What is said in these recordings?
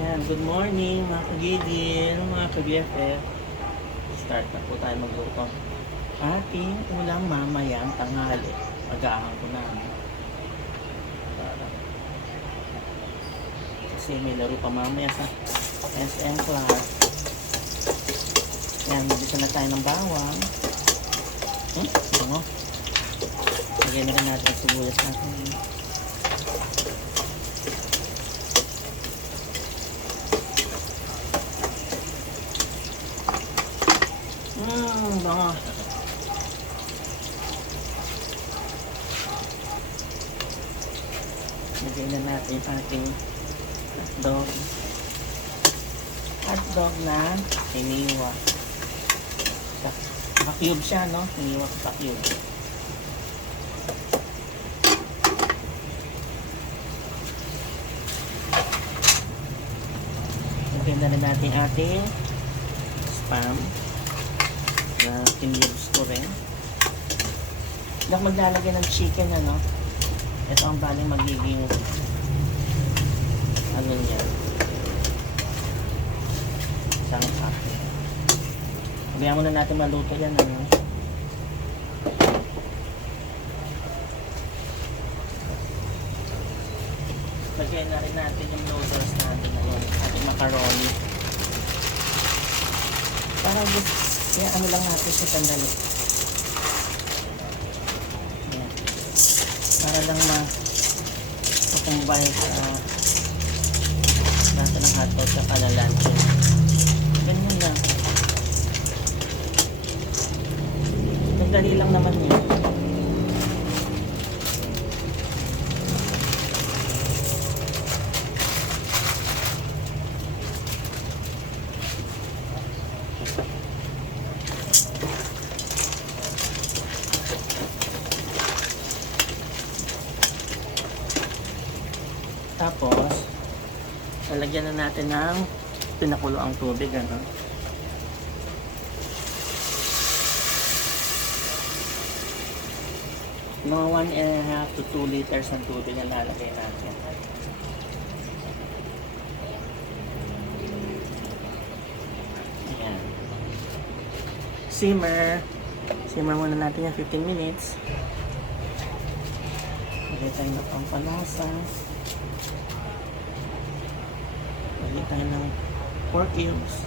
Yan, good morning mga kagigil, mga ka-BFF. Start na po tayo magluto. Ating ulam mamayang tanghali. Agahan ko na. ano. Kasi may laro pa mamaya sa SM class. Yan, mabisa na tayo ng bawang. Hmm, bango. Lagyan na rin natin ang sibuyas natin. Mmm, bango. Lagay na natin yung ating hotdog. Hotdog na hiniwa. Naka-cube siya, no? Hiniwa sa cube. Lagyan na natin ating spam na pinibs ko rin. Hindi ako maglalagay ng chicken, ano? Ito ang baling magiging ano niya. Isang kape. Sabihan muna natin maluto yan, ano? Lagyan na rin natin yung noodles natin, ano, ating macaroni. Para just, kaya ano lang natin siya sandali. Ayan. Para lang ma makumbay sa natin ng hotdog sa kalalancho. Ganyan lang. Madali lang naman yun. Tapos, lalagyan na natin ng pinakulo ang tubig. Ano? Mga 1 and a half to 2 liters ng tubig ang lalagay natin. Ayan. Simmer. Simmer muna natin yung 15 minutes. Lagay tayo ng pampalasa. Tayo ng pork cubes.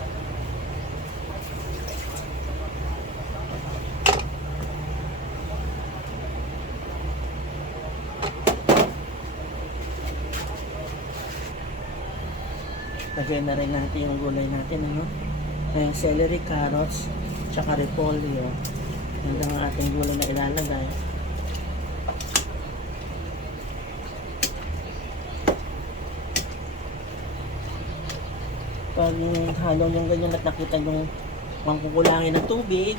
Lagay na rin natin yung gulay natin, ano? Yung celery, carrots, tsaka repolyo. Lang ang ating gulay na ilalagay. Pag halo yung ganyan at nakita yung mangkukulangin ng tubig,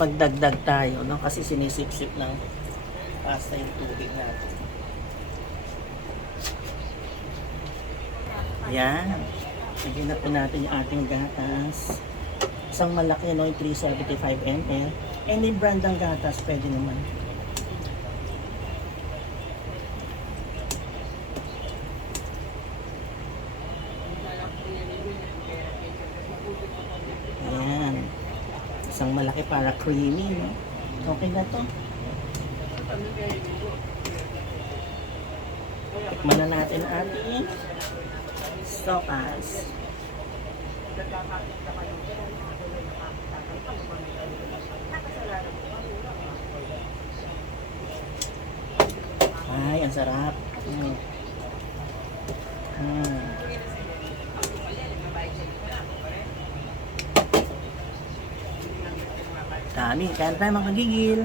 magdagdag tayo, no? Kasi sinisip-sip ng pasta yung tubig natin. Yan. Lagyan na po natin yung ating gatas. Isang malaki, no? Yung 375 ml. Any brand ng gatas, pwede naman. Ayan. Isang malaki para creamy, no? Okay na to. Tikman na natin ating sopas. Ay, ang sarap. Mm. Mm. Dami, kaya tayo mga kagigil.